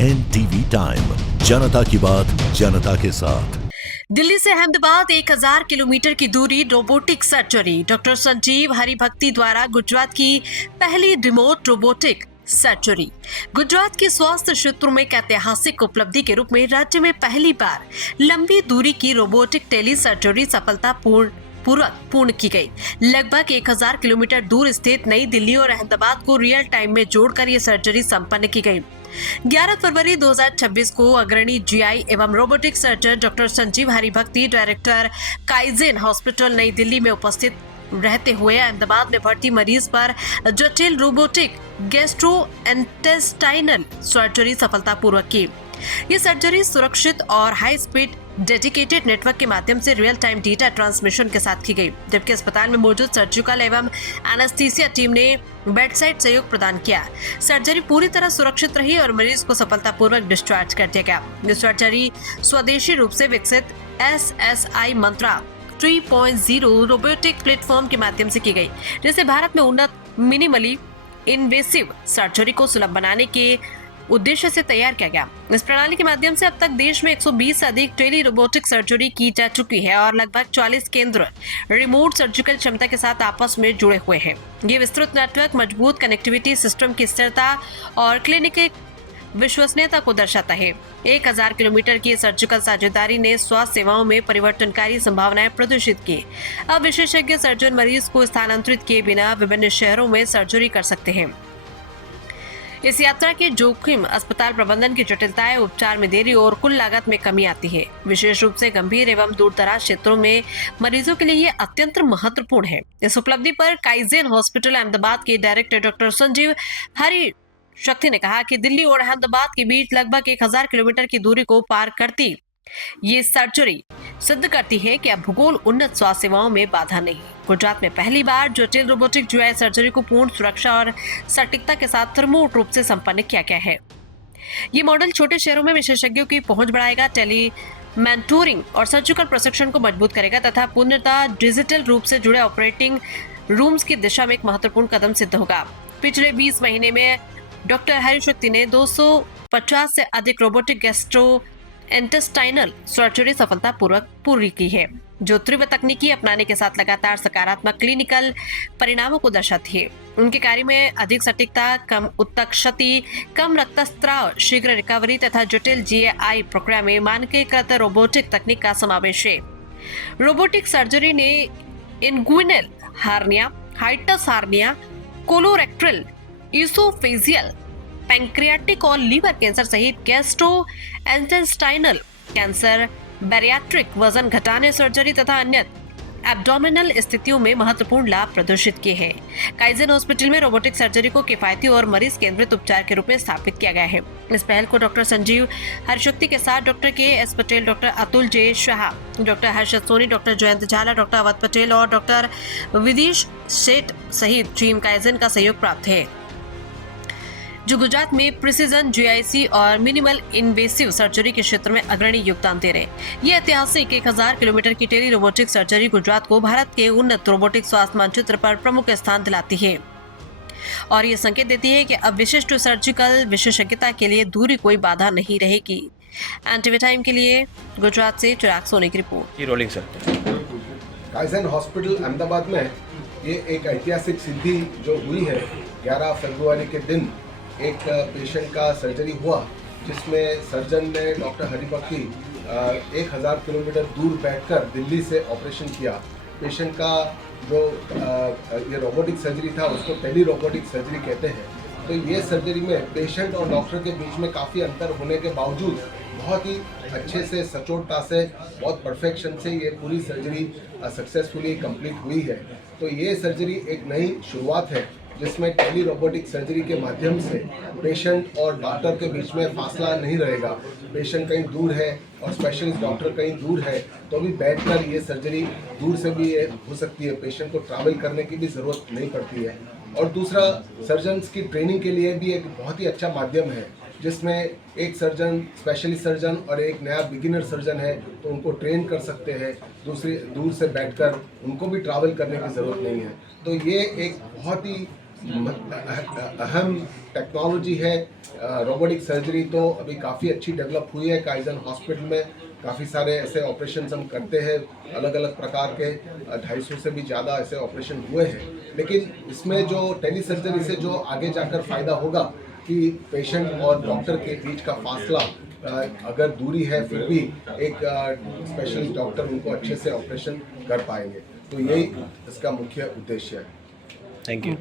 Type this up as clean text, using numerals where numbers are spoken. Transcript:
NTV time, जनता की बात जनता के साथ। दिल्ली से अहमदाबाद 1000 किलोमीटर की दूरी robotic surgery. Doctor Sanjeev Haribhakti द्वारा गुजरात की पहली रिमोट रोबोटिक सर्जरी। गुजरात के स्वास्थ्य क्षेत्र में एक ऐतिहासिक उपलब्धि के रूप में राज्य में पहली बार लंबी दूरी की रोबोटिक टेली सर्जरी पूर्ण की गई। लगभग 1000 किलोमीटर दूर स्थित नई दिल्ली और अहमदाबाद को रियल टाइम में जोड़कर यह सर्जरी संपन्न की गई। 11 फरवरी 2026 को अग्रणी जीआई एवं robotic surgeon doctor Sanjeev Haribhakti director kaizen hospital नई दिल्ली में उपस्थित रहते हुए अहमदाबाद में भर्ती मरीज पर जटिल रोबोटिक गैस्ट्रोइंटेस्टाइनल सर्जरी सफलतापूर्वक की। ये सर्जरी सुरक्षित और हाई स्पीड डेडिकेटेड नेटवर्क के माध्यम से रियल टाइम डेटा ट्रांसमिशन के साथ की गई, जबकि अस्पताल में मौजूद सर्जिकल एवं एनेस्थीसिया टीम ने बेडसाइड सहयोग प्रदान किया। सर्जरी पूरी तरह सुरक्षित रही और मरीज को सफलतापूर्वक डिस्चार्ज कर दिया गया। ये सर्जरी स्वदेशी रूप से विकसित SSI मंत्रा 3.0 रोबोटिक प्लेटफॉर्म के माध्यम से की गई, जिसे भारत में उन्नत मिनिमली इन्वेसिव सर्जरी को सुलभ बनाने के उद्देश्य से तैयार किया गया। इस प्रणाली के माध्यम से अब तक देश में 120 से अधिक टेली रोबोटिक सर्जरी की जा चुकी है और लगभग 40 केंद्र रिमोट सर्जिकल क्षमता के साथ आपस में जुड़े हुए हैं। ये विस्तृत नेटवर्क मजबूत कनेक्टिविटी, सिस्टम की स्थिरता और क्लिनिक विश्वसनीयता को दर्शाता है। 1000 किलोमीटर की सर्जिकल साझेदारी ने स्वास्थ्य सेवाओं में परिवर्तनकारी संभावनाएं प्रदर्शित की। अब विशेषज्ञ सर्जन मरीज को स्थानांतरित किए बिना विभिन्न शहरों में सर्जरी कर सकते हैं। इस यात्रा के जोखिम, अस्पताल प्रबंधन की जटिलताएं, उपचार में देरी और कुल लागत में कमी आती है। विशेष रूप से गंभीर एवं दूरदराज क्षेत्रों में मरीजों के लिए ये अत्यंत महत्वपूर्ण है। इस उपलब्धि पर काइजेन हॉस्पिटल अहमदाबाद के डायरेक्टर डॉक्टर संजीव हरिशक्ति ने कहा कि दिल्ली और अहमदाबाद के बीच लगभग 1000 किलोमीटर की दूरी को पार करती ये सर्जरी सिद्ध करती है कि अब भूगोल उन्नत स्वास्थ्य सेवाओं में बाधा नहीं। गुजरात में पहली बार जटिल रोबोटिक जीआई सर्जरी को पूर्ण सुरक्षा और सटीकता के साथ रिमोट रूप से संपन्न किया गया है। ये मॉडल छोटे शहरों में विशेषज्ञों की पहुंच बढ़ाएगा, टेली मेंटोरिंग और सर्जिकल प्रशिक्षण को मजबूत करेगा तथा पूर्णतः डिजिटल रूप से जुड़े ऑपरेटिंग रूम्स की दिशा में एक महत्वपूर्ण कदम सिद्ध होगा। पिछले 20 महीने में डॉक्टर हरिशक्ति ने 250 से अधिक रोबोटिक गैस्ट्रोइंटेस्टाइनल सर्जरी सफलतापूर्वक पूरी की है, जो तीव्र तकनीकी अपनाने के साथ लगातार सकारात्मक क्लिनिकल परिणामों को दर्शाती है। उनके कार्य में अधिक सटीकता, कम ऊतक क्षति, कम रक्तस्राव, शीघ्र रिकवरी तथा जटिल जीआई प्रक्रिया में मानकीकृत रोबोटिक तकनीक का समावेश है। रोबोटिक सर्जरी ने inguinal hernia, hiatus hernia, colorectal, oesophageal, pancreatic और लीवर कैंसर सहित गैस्ट्रोइंटेस्टाइनल कैंसर, बैरियाट्रिक, वजन घटाने सर्जरी तथा अन्य एब्डोमिनल स्थितियों में महत्वपूर्ण लाभ प्रदर्शित किए हैं। काइजेन हॉस्पिटल में रोबोटिक सर्जरी को किफायती और मरीज केंद्रित उपचार के रूप में स्थापित किया गया है। इस पहल को डॉक्टर संजीव हरिशक्ति के साथ doctor KS Patel, doctor Atul J Shah, doctor Harshad Soni, doctor Jayant Jhala, doctor Awadh Patel और डॉक्टर विदिश सेठ सहित टीम काइजेन का सहयोग प्राप्त है, जो गुजरात में प्रिसीजन GIC और मिनिमल इन्वेसिव सर्जरी के क्षेत्र में अग्रणी योगदान दे रहे हैं। ये ऐतिहासिक 1000 किलोमीटर की टेली रोबोटिक सर्जरी गुजरात को भारत के उन्नत रोबोटिक स्वास्थ्य मानचित्र पर प्रमुख स्थान दिलाती है और ये संकेत देती है कि अब विशिष्ट सर्जिकल विशेषज्ञता के लिए दूरी कोई बाधा नहीं रहेगी। NTV टाइम के लिए गुजरात से चिराग सोनी की report. Rolling sir, kaizen hospital Ahmedabad में ये एक ऐतिहासिक सिद्धि जो हुई है। 11 फरवरी के दिन एक पेशेंट का सर्जरी हुआ, जिसमें सर्जन ने डॉक्टर हरिभक्ति 1000 किलोमीटर दूर बैठकर दिल्ली से ऑपरेशन किया। पेशेंट का जो ये रोबोटिक सर्जरी था उसको टेली रोबोटिक सर्जरी कहते हैं। तो ये सर्जरी में पेशेंट और डॉक्टर के बीच में काफ़ी अंतर होने के बावजूद बहुत ही अच्छे से, सचोटता से, बहुत परफेक्शन से ये पूरी सर्जरी सक्सेसफुली कंप्लीट हुई है। तो ये सर्जरी एक नई शुरुआत है, जिसमें टेली रोबोटिक सर्जरी के माध्यम से पेशेंट और डॉक्टर के बीच में फासला नहीं रहेगा। पेशेंट कहीं दूर है और स्पेशलिस्ट डॉक्टर कहीं दूर है तो भी बैठकर ये सर्जरी दूर से भी हो सकती है। पेशेंट को ट्रैवल करने की भी ज़रूरत नहीं पड़ती है। और दूसरा, सर्जन्स की ट्रेनिंग के लिए भी एक बहुत ही अच्छा माध्यम है, जिसमें एक सर्जन, स्पेशलिस्ट सर्जन और एक नया बिगिनर सर्जन है तो उनको ट्रेन कर सकते हैं। दूर से बैठकर उनको भी ट्रैवल करने की ज़रूरत नहीं है। तो ये एक बहुत ही अहम टेक्नोलॉजी है। रोबोटिक सर्जरी तो अभी काफ़ी अच्छी डेवलप हुई है। काइजन हॉस्पिटल में काफ़ी सारे ऐसे ऑपरेशन हम करते हैं, अलग अलग प्रकार के 250 से भी ज़्यादा ऐसे ऑपरेशन हुए हैं। लेकिन इसमें जो टेली सर्जरी से जो आगे जाकर फ़ायदा होगा कि पेशेंट और डॉक्टर के बीच का फासला अगर दूरी है फिर भी एक स्पेशलिस्ट डॉक्टर उनको अच्छे से ऑपरेशन कर पाएंगे। तो यही इसका मुख्य उद्देश्य है। Thank you.